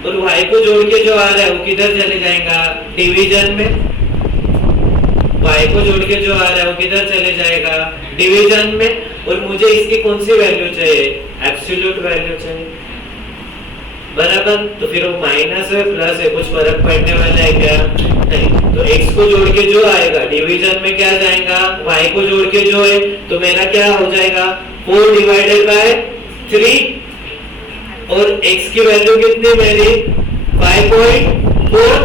और y को जोड़ के जो आ रहा है वो किधर चले जाएगा डिवीजन में, y को जोड़ के जो आ रहा है वो किधर चले जाएगा डिवीजन में। और मुझे इसकी कौन सी वैल्यू चाहिए, एब्सोल्यूट वैल्यू चाहिए। बराबर। तो फिर वो माइनस है प्लस है, कुछ फर्क पड़ने वाला है क्या? नहीं। तो x को जोड़ के जो आएगा डिवीजन में क्या जाएगा, y को जोड़ के जो है, तो मेरा क्या हो जाएगा 4 डिवाइडेड बाय 3 और x की वैल्यू कितनी मेरी 5.4,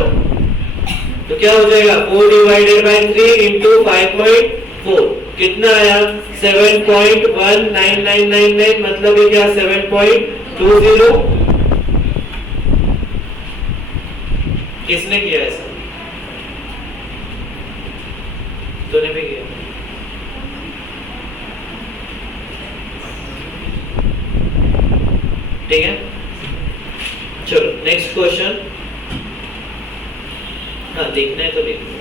तो क्या हो जाएगा 4 डिवाइडेड बाय 3 इंटू 5.4 कितना आया 7.19999, मतलब ये क्या 7.20। किसने किया ऐसा? तूने भी किया। ठीक है, चलो नेक्स्ट क्वेश्चन। हाँ देखना है तो देखना।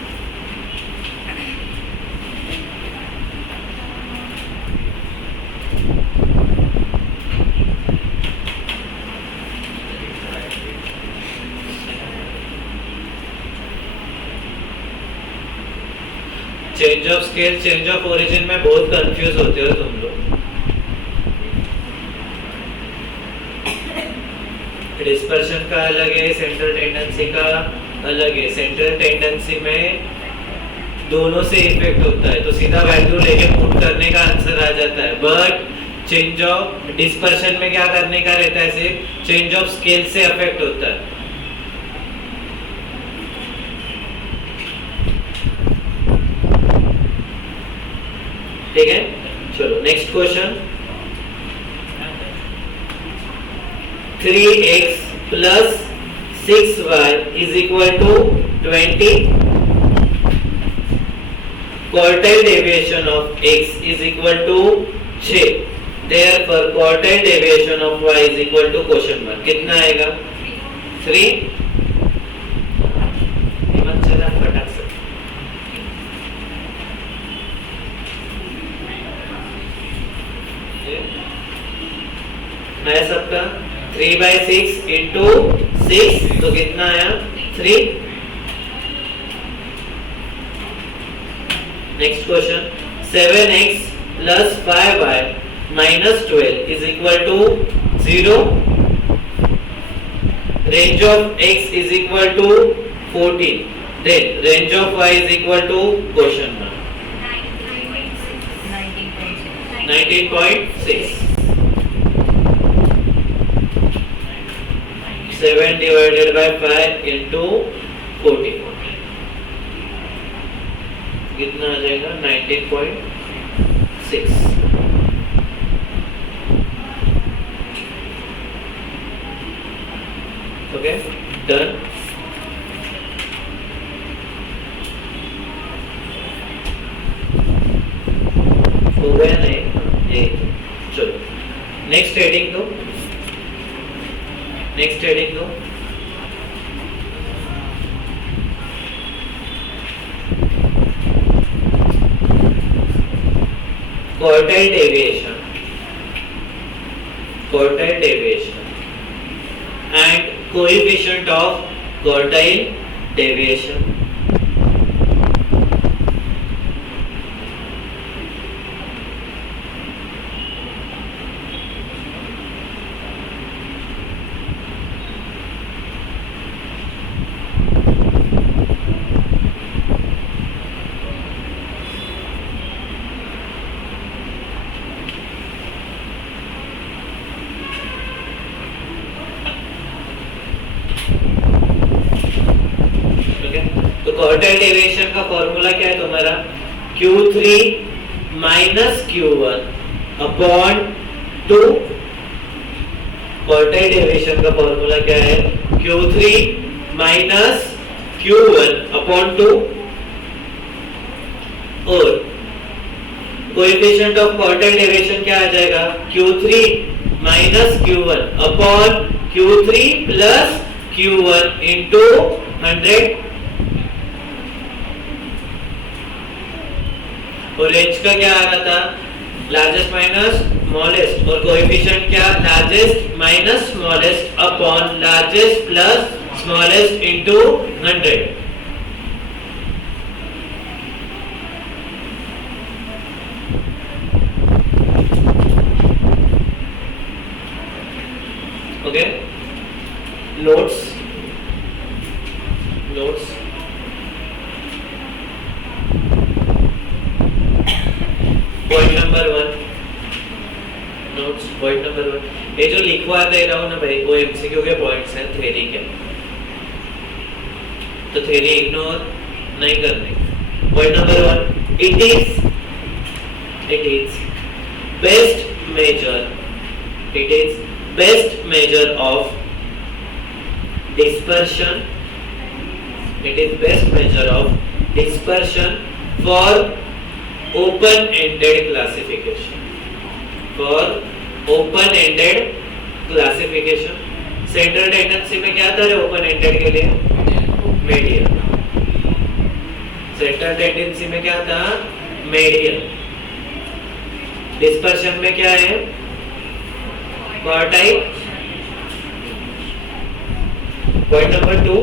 Change of scale change of origin में बहुत कंफ्यूज होते हो तुम लोग। डिस्पर्शन का अलग है, सेंट्रल टेंडेंसी का अलग है। सेंट्रल टेंडेंसी में दोनों से इफेक्ट होता है, तो सीधा वैल्यू लेके पुट करने का आंसर आ जाता है। बट चेंज ऑफ डिस्पर्शन में क्या करने का रहता है, सिर्फ चेंज ऑफ स्केल से अफेक्ट होता है। ठीक है, चलो next question. 3x plus 6y is equal to 20. Quartile deviation of x is equal to 6. Therefore quartile deviation of y is equal to question mark. कितना आएगा 3। चला फटाक से आया सबका 3/6 इंटू 6, तो कितना आया 3। Next question 7x plus 5y minus 12 is equal to 0. Range of x is equal to 14. Then range of y is equal to question mark 19.6. 7 divided by 5 into 14 कितना आ जाएगा 19.6। Okay done. हो गया नहीं ये, चलो नेक्स्ट हेडिंग दो, next heading दो। quartile deviation and coefficient of quartile deviation. Quartile deviation का फॉर्मूला क्या है तुम्हारा Q3 minus Q1 upon 2। Quartile deviation का फॉर्मूला क्या है Q3 माइनस Q1 अपॉन 2 और कोएफिशिएंट ऑफ क्वार्टाइल डेविएशन क्या आ जाएगा Q3 minus Q1 upon Q3 plus Q1 into 100 और रेंज का क्या आ रहा था लार्जेस्ट माइनस स्मॉलेस्ट और कोएफिशिएंट क्या largest minus smallest upon largest plus smallest into 100। Okay notes point number 1 notes point number 1 ये जो लिखवा दे रहा हूँ ना भाई वो एमसीक्यू के पॉइंट्स हैं थ्योरी के तो थ्योरी इग्नोर नहीं करनी point number 1 it is best measure of dispersion for open-ended classification central tendency में क्या था रे ओपन एंडेड के लिए मीडियन सेंट्रल टेंडेंसी में क्या था मीडियन डिस्पर्शन में क्या है quartile point number 2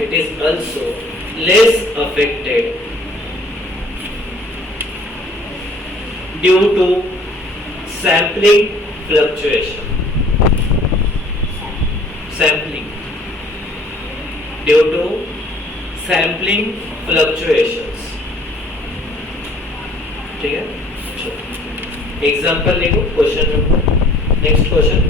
it is also less affected due to sampling fluctuation ठीक है एग्जांपल लिखो question number next question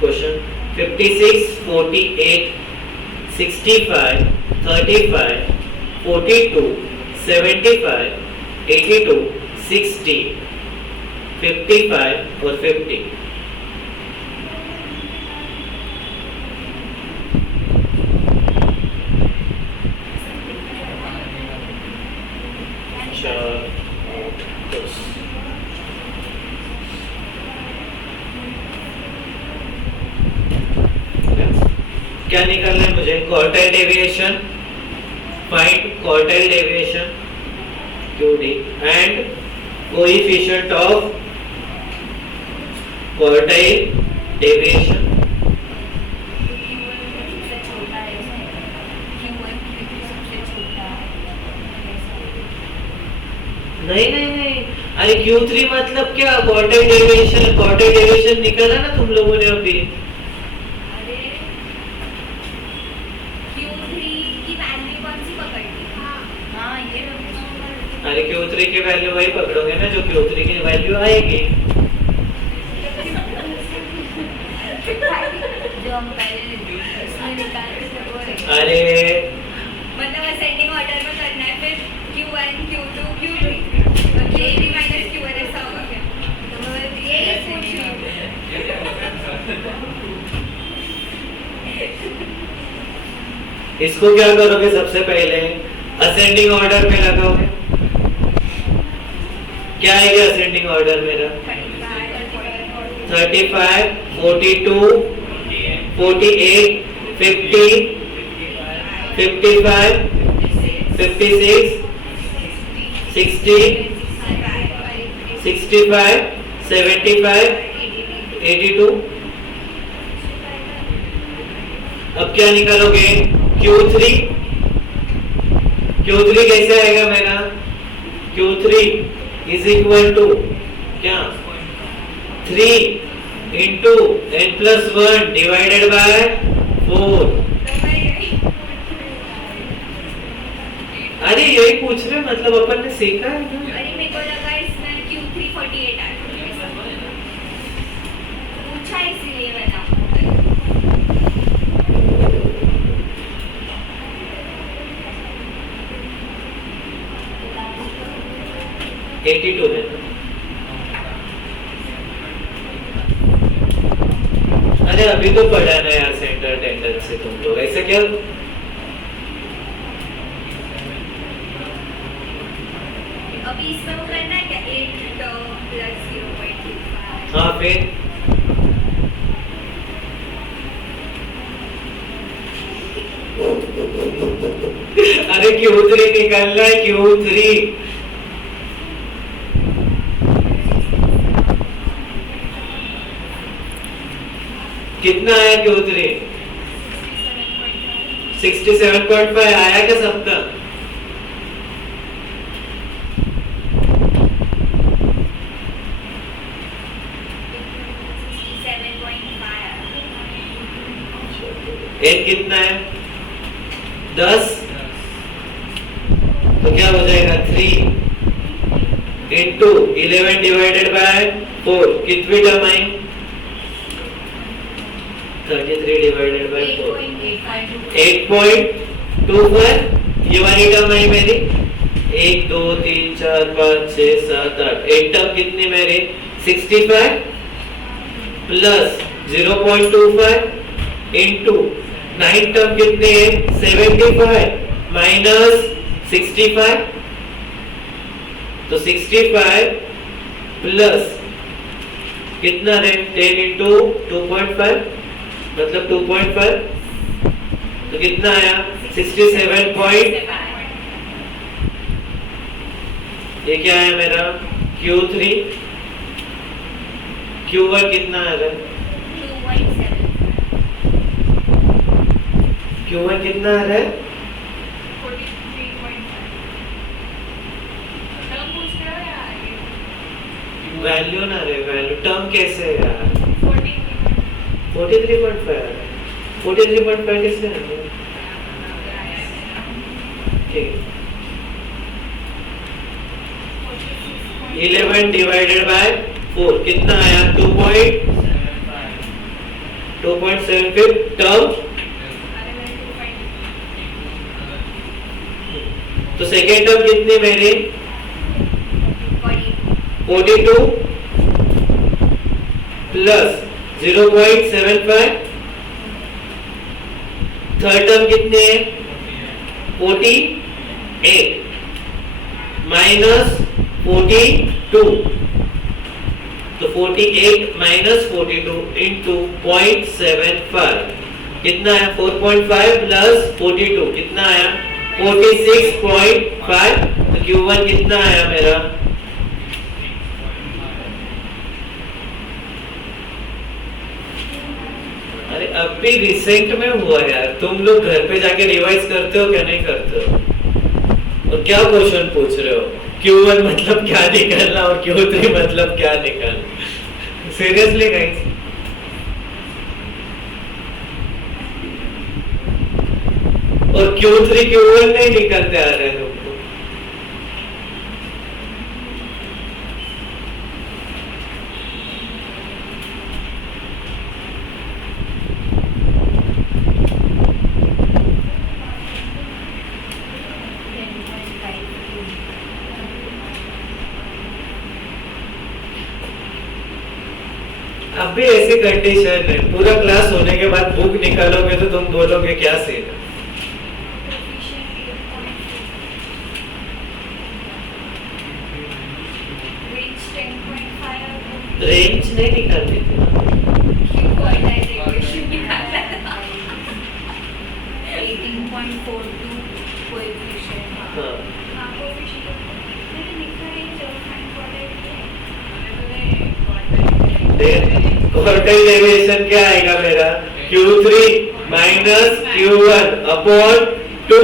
question 56 48 65 35 42 75 82 60 55 और 50 क्या निकालना है मुझे quartile deviation find quartile deviation QD and coefficient of quartile deviation नहीं अरे Q3 मतलब क्या क्वार्टाइल डेविएशन निकाला ना तुम लोगों ने अभी अरे Q3 की वैल्यू वही पकड़ोगे ना जो Q3 की वैल्यू आएगी जो हम पहले इसमें निकाले थे वो है अरे मतलब असेंडिंग ऑर्डर में करना है फिर Q1 Q2 Q3 और Q3 माइनस Q1 ऐसा होगा क्या तो मैं यही पूछ रही हूँ इसको क्या करोगे सबसे पहले असेंडिंग ऑर्डर में लगाओगे क्या आएगा असेंडिंग ऑर्डर मेरा 35 42 48 50 55 56 60 65 75 82 अब क्या निकालोगे Q3 कैसे आएगा मेरा Q3 is equal to क्या 3 into n plus 1 divided by 4 अरे यही पूछ रहे मतलब अपन ने सीखा है ना अरे मेरे को लगा इसमें Q3 48 आ पूछा इसीलिए मैंने 82 है अरे अभी तो पढ़ा ना यार सेंटर टेंडेंसी तुम लोग ऐसे क्या अभी इसमें वो करना है क्या 8 प्लस 0.25 हाँ फिर अरे Q3 निकालना है Q3 1 कितना आया Q3? 67.5 आया क्या सबका? एक कितना है? 10। तो क्या हो जाएगा? 3 into 11 divided by 4 कितनी टर्म आई? 33 divided by 4 8.25। ये वाली टर्म आई मेरी 1 2 3 4 5 6 7 8 एक टर्म कितनी मेरी? 65 प्लस 0.25 into 9 टर्म कितनी है? 75 माइनस 65। तो 65 प्लस कितना है? 10 into 2.5 मतलब 2.5। तो कितना आया? 67 पॉइंट। ये क्या है मेरा? Q3। Q1 कितना आ रहा है? Q1 कितना आ रहा है? 43.5। वैल्यू ना रहे, वैल्यू टर्म कैसे है यार? 43.5 आ रहा है। 43.5 किसने आ रहा है? ठीक। 11 divided by 4 कितना आया? 2.75 टर्म। तो सेकेंड टर्म कितनी मेरी? 42 प्लस 0.75। थर्ड टर्म कितने है? 48 माइनस 42। तो 48 माइनस 42 इंटू 0.75 कितना है? 4.5 प्लस 42 कितना आया? 46.5। तो Q1 कितना आया मेरा? अरे अब भी रिसेंट में हुआ यार। तुम लोग घर पे जाके रिवाइज करते हो क्या? नहीं करते हो? और क्या क्वेश्चन पूछ रहे हो? Q1 मतलब क्या निकालना और Q3 मतलब क्या निकालना? सीरियसली गाइस, और Q3 Q1 नहीं निकलते आ रहे तुमको। अब भी ऐसी कंडीशन है, पूरा क्लास होने के बाद बुक निकालोगे तो तुम बोलोगे क्या सीन है। रेंज नहीं निकालती थी। हाँ। क्वार्टाइल डेविएशन क्या आएगा मेरा? Q3 minus Q1 upon 2।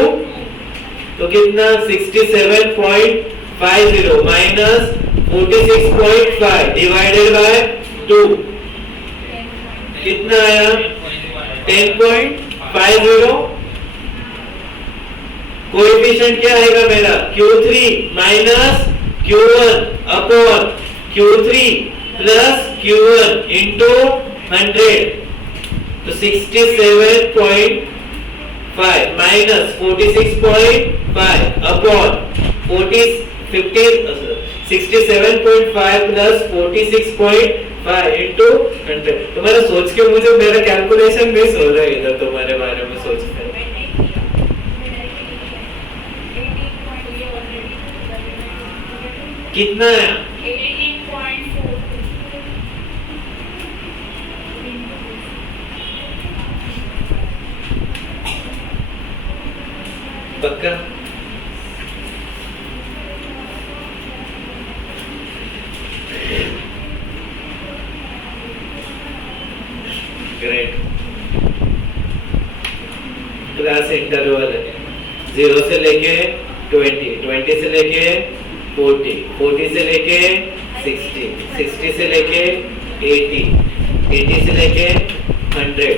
तो कितना? 67.50 माइनस 46.5 डिवाइडेड बाय 2 कितना आया? 10.50। कोएफिशिएंट क्या आएगा मेरा? Q3 minus Q1 upon Q3 plus Q1 into 100। तो 67.5 माइनस 46.5 अपॉन 67.5 प्लस 46.5 इंटू 100। तुम्हारा सोच के मुझे मेरा कैलकुलेशन मिस हो रहा है इधर तुम्हारे बारे में सोचते। कितना है? 18.4। पक्का? ग्रेट। क्लास इंटरवल है 0 से लेके 20, 20 से लेके 40, 40 से लेके 60, 60 से लेके 80, 80 से लेके 100।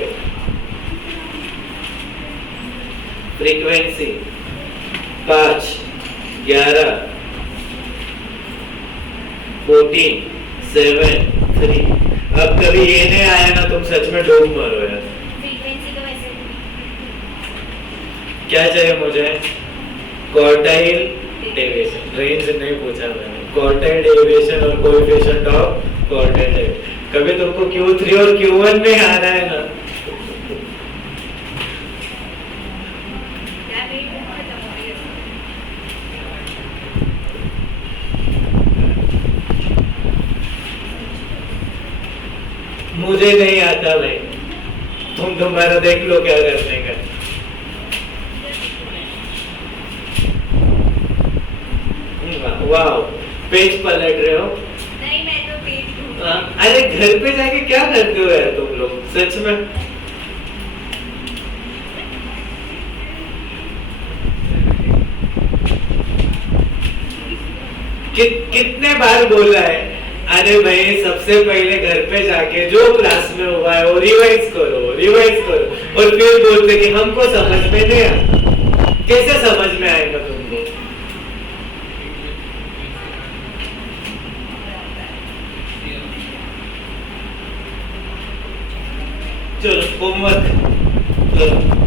फ्रीक्वेंसी 5, 11, 14, 7, 3। अब कभी ये नहीं आया ना तुम सच में डूब मरो यार। फ्रीक्वेंसी तो वैसे क्या चाहिए मुझे? क्वार्टाइल डेविएशन, रेंज नहीं पूछा मैंने। क्वार्टाइल डेविएशन और कोएफिशिएंट ऑफ क्वार्टाइल डेविएशन। कभी तुमको Q3 और Q1 में आना है ना? क्या वेट खत्म हो गई है। मुझे नहीं आता भाई, तुम तुम्हारा देख लो क्या करने का। वाह, पेज पलट रहे हो। नहीं मैं तो पेज ढूंढ रही हूँ। अरे घर पे जाके क्या करते हो यार तुम लोग सच में? कितने बार बोला है? अरे भाई सबसे पहले घर पे जाके जो क्लास में हुआ है वो रिवाइज करो, रिवाइज करो। और फिर बोलते कि हमको समझ में नहीं आता। कैसे समझ में आएगा तुमको? चलो होमवर्क चलो।